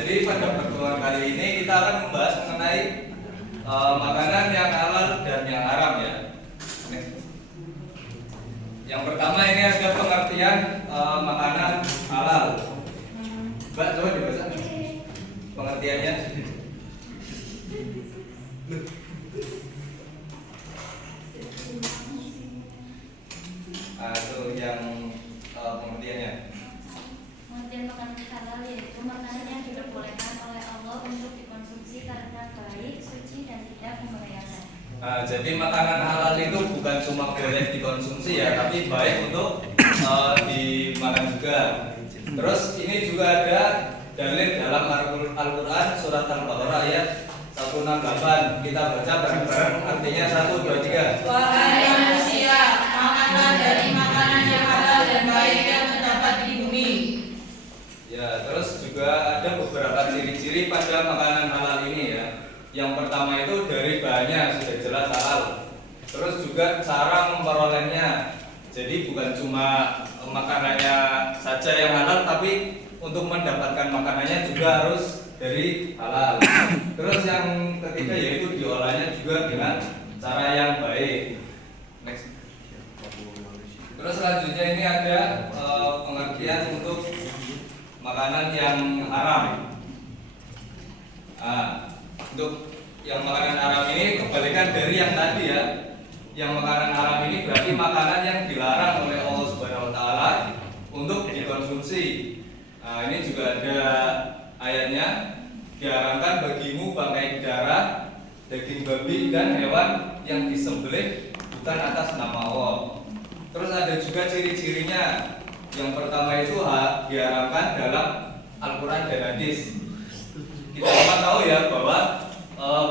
jadi pada pertemuan kali ini kita akan membahas mengenai makanan yang halal dan yang haram ya. Yang pertama ini ada pengertian makanan halal. Mbak coba dibaca pengertiannya. Itu yang pengertiannya. Pengertian makanan halal yaitu makanan yang diperbolehkan oleh Allah untuk dikonsumsi karena baik, suci dan tidak membahayakan. Jadi makanan halal itu bukan cuma boleh dikonsumsi ya, tapi baik untuk dimakan juga. Terus ini juga ada dalil dalam Al-Quran surat Al-Baqarah ayat 168. Kita baca bareng-bareng, artinya 1, 2, 3. Wahai manusia, makanlah dari makanan yang halal dan baik yang terdapat di bumi. Ya, terus juga ada beberapa ciri-ciri pada makanan halal ini ya. Yang pertama itu dari bahannya sudah jelas halal. Terus juga cara memperolehnya. Jadi bukan cuma makanannya saja yang halal, tapi untuk mendapatkan makanannya juga harus dari halal. Terus yang ketiga yaitu diolahnya juga dengan cara yang baik. Next. Terus selanjutnya ini ada pengertian untuk makanan yang haram. Untuk yang makanan haram ini kebalikan dari yang tadi ya. Yang makanan haram ini berarti makanan yang dilarang oleh Allah Subhanahu wa taala untuk dikonsumsi. Ini juga ada ayatnya, diharamkan bagimu bangkai darah, daging babi dan hewan yang disembelih bukan atas nama Allah. Terus ada juga ciri-cirinya. Yang pertama itu diharamkan dalam Al-Quran dan hadis. Kita semua tahu ya bahwa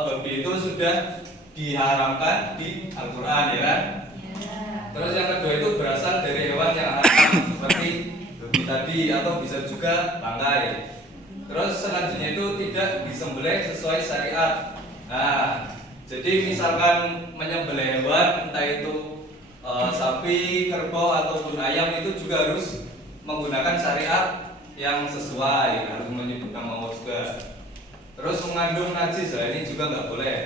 babi itu sudah diharamkan di Al-Quran ya kan? Terus yang kedua itu berasal dari hewan yang haram seperti babi tadi atau bisa juga bangkai. Terus selanjutnya itu tidak disembelih sesuai syariat. Jadi misalkan menyembelih hewan entah itu sapi, kerbau ataupun ayam itu juga harus menggunakan syariat yang sesuai, harus menyebut nama Allah juga. Terus mengandung najis, ini juga nggak boleh.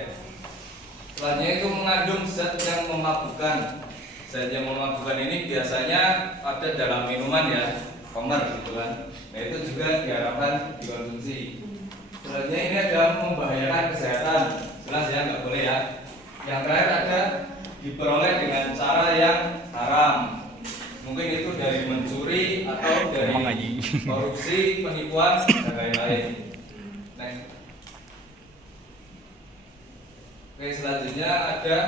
Selanjutnya itu mengandung zat yang memabukkan. Zat yang memabukkan ini biasanya ada dalam minuman ya, khamar gitu kan. Nah itu juga diharapkan dikonsumsi. Selanjutnya ini ada membahayakan kesehatan, jelas ya nggak boleh ya. Yang terakhir ada diperoleh dengan cara yang haram. Mungkin itu dari mencuri atau dari korupsi, penipuan dan lain-lain. Next. Oke, selanjutnya ada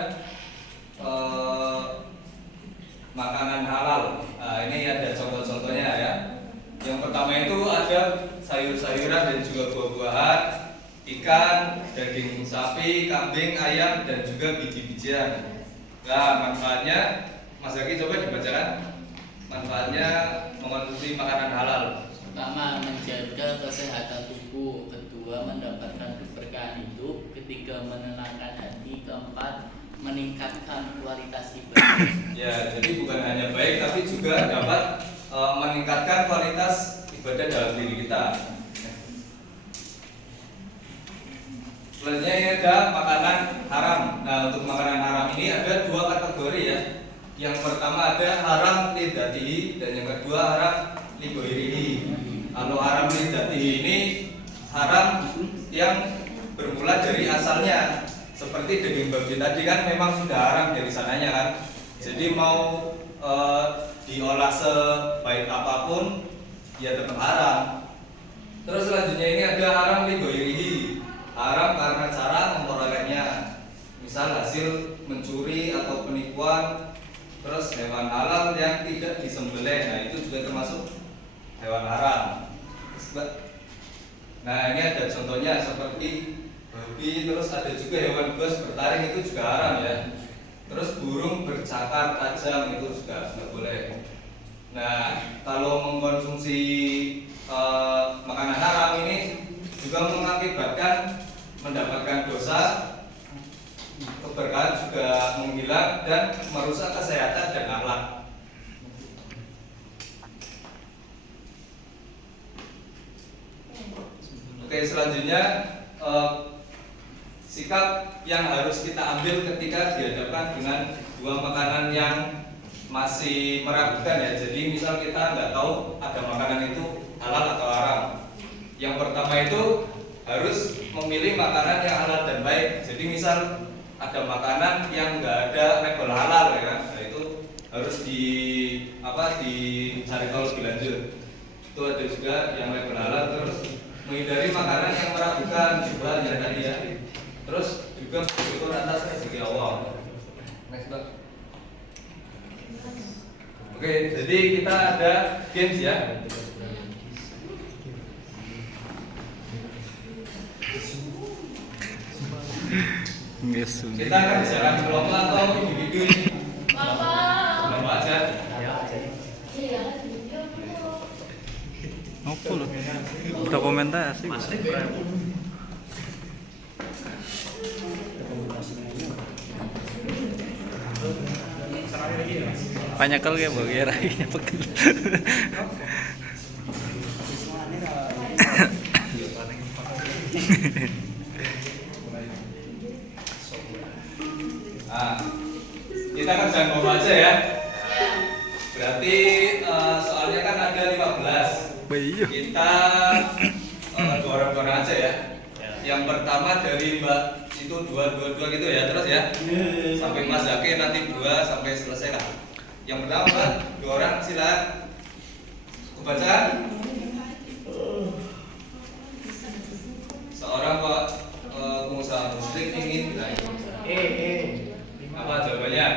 makanan halal. Ini ada contoh-contohnya ya. Yang pertama itu ada sayur-sayuran dan juga buah-buahan, ikan, daging sapi, kambing, ayam dan juga biji-bijian. Nah, manfaatnya Mas Zaki coba dibacakan. Manfaatnya mengonsumsi makanan halal. Pertama, menjaga kesehatan tubuh. Kedua, mendapatkan keberkahan hidup. Ketiga, menenangkan hati. Keempat, meningkatkan kualitas ibadah. Ya, jadi bukan hanya baik tapi juga dapat meningkatkan kualitas ibadah dalam diri kita. Selanjutnya ini ada makanan haram. Nah, untuk makanan haram ini ada dua kategori ya. Yang pertama ada haram lidatihi dan yang kedua haram ligoirihi. Kalau haram lidatihi ini haram yang bermula dari asalnya. Seperti daging babi tadi kan memang sudah haram dari sananya kan. Jadi mau diolah sebaik apapun ya tetap haram. Terus selanjutnya ini ada haram ligoirihi. Haram karena cara memperolehnya. Misal hasil mencuri atau penipuan. Terus hewan halal yang tidak disembelih, nah itu juga termasuk hewan haram. Nah ini ada contohnya seperti babi, terus ada juga hewan buas bertaring itu juga haram ya. Terus burung bercakar tajam itu juga nggak boleh. Nah kalau mengkonsumsi makanan haram ini juga mengakibatkan mendapatkan dosa, keberkahan juga menghilang dan merusak kesehatan dan akhlak. Oke, selanjutnya sikap yang harus kita ambil ketika dihadapkan dengan dua makanan yang masih meragukan ya. Jadi misal kita nggak tahu ada makanan itu halal atau haram. Yang pertama itu harus memilih makanan yang halal dan baik. Jadi misal ada makanan yang nggak ada label halal ya kan, nah itu harus dicari tahu lebih lanjut. Itu ada juga yang label halal. Terus menghindari makanan yang meragukan juga ya tadi ya. Terus juga bersyukur atas rezeki Allah. Next, Bang. Oke, jadi kita ada games ya. Kita akan jalan kelompok atau individu ini? Kelompok aja. Apa loh? Dokumentasi. Banyak kalau ya bagi rakyatnya pegel. Nah, kita kerjaan kelompok aja ya. Berarti soalnya kan ada 15. Bayu. Kita dua orang aja ya. Yang pertama dari Mbak itu 2 gitu ya, terus ya. Sampai Mas Zaki nanti 2 sampai selesai lah. Yang pertama Mbak, 2 orang silakan. Kebaca. Seorang Pak pengusaha muslim ingin apa jawabannya?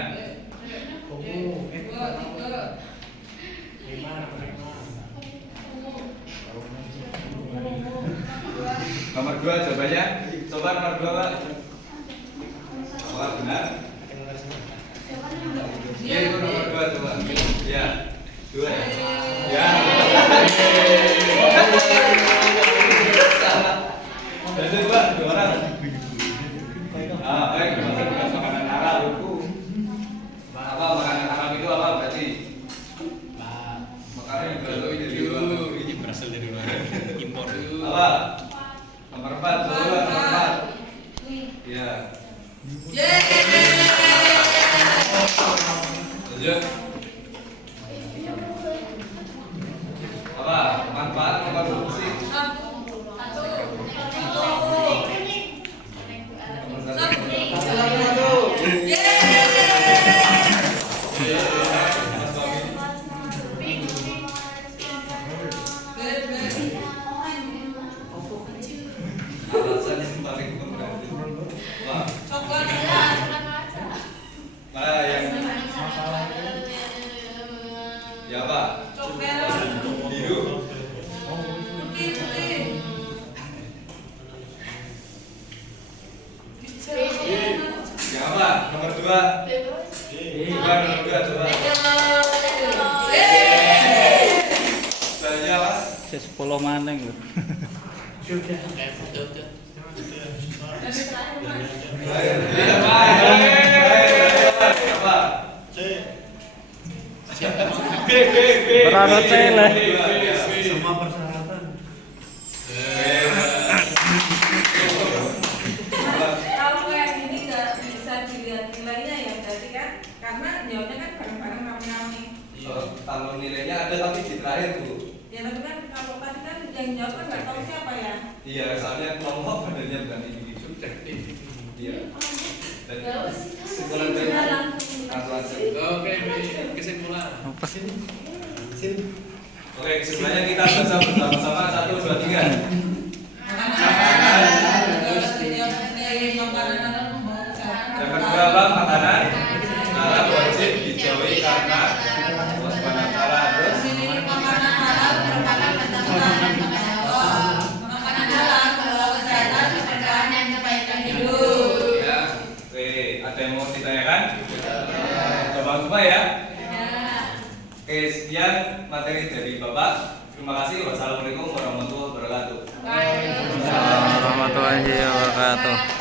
Nomor 2 jawabannya. Coba nomor 2 Pak. Apakah benar? Ya itu nomor 2 coba. Ya 2 ya. Ya. Lanjut Pak, 2 orang. Baik, bukan makanan haram. Apa makanan haram itu apa berarti? Makanan yang berasal dari luar. Ini berasal dari luar. Impor. Apa? Nomor 4, coba nomor 4. Ya. Lanjut. Apa? Manfaat mengkonsumsi. Alasan yang paling pemberani. Wah, mana yang ya Pak? Biru. Ya apa? Nomor 2. Coba nomor 2 coba. Selanjutnya apa? Saya 10 mana gitu. Kayak foto tuh. Apa? Berada tele. Semua persyaratan. Kalau kayak gini nggak bisa dilihat nilainya ya, berarti kan karena jawabnya kan bareng-bareng rame-rame. Kalau nilainya ada tapi di terakhir Bu. Ya tapi kan kalau tadi kan yang jawab kan nggak tahu siapa ya. Iya, soalnya kelompok benernya bukan individu. Iya. Dan kesimpulan dari langsung aja. Oke, kesimpulan. Apa sih? Oke, kesimpulannya kita baca bersama-sama 1, 2, 3. Yang kedua apa? Makanan halal wajib dijauhi karena Allah Subhanahu wa taala. Terus ya, oke, ada yang mau ditanyakan? Coba semua ya. Oke, sekian materi dari Bapak. Terima kasih. Wassalamualaikum warahmatullahi wabarakatuh. Warahmatullahi wabarakatuh.